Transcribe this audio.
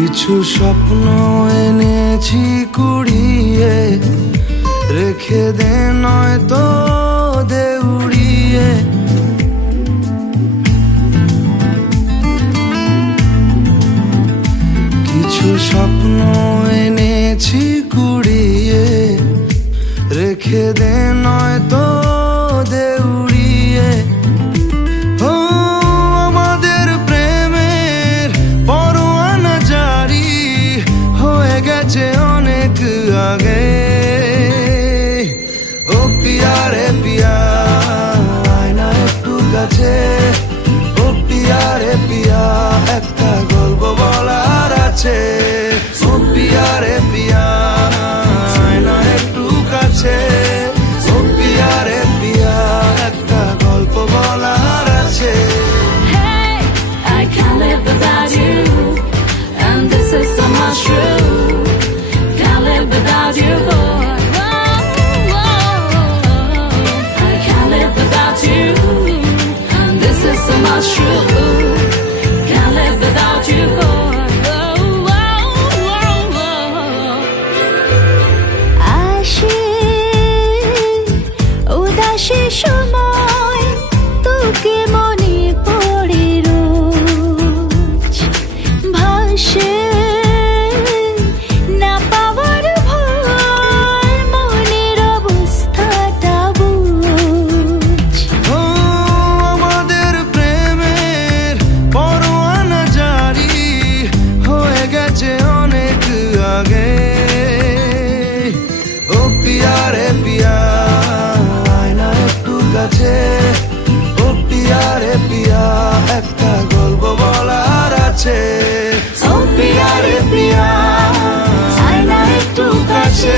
কিছু স্বপ্ন এনেছি কুড়িয়ে, রেখে দে নয়তো দে উড়িয়ে। কিছু স্বপ্ন এনেছি কুড়িয়ে, রেখে দে নয়তো দে উড়িয়ে। ও আমাদের প্রেমের পরোয়ানা জারি হয়ে গেছে অনেক আগে। ও পিয়া রে পিয়া, আয় না একটু কাছে। ও পিয়া রে পিয়া, একটা গল্প বলার আছে। ও পিয়া রে পিয়া, আয় না একটু কাছে। ও পিয়া রে পিয়া, একটা গল্প বলার আছে। Hey, I can't live without you, and this is so much true. Can't live without you, boy. I can't live without you, and this is so much true. Can't live without you, boy. উদাসী সময় তোকে মনে পড়ে রোজ, ভাসে না পাওয়ার ভয়, মনের অবস্থাটা বুঝ। ও আমাদের প্রেমের পরোয়ানা জারি হয়ে গেছে অনেক আগে। ও পিয়া রে পিয়া, আয় না একটু কাছে। ও পিয়া রে পিয়া, একটা গল্প বলার আছে। ও পিয়া রে পিয়া, আয় না একটু কাছে।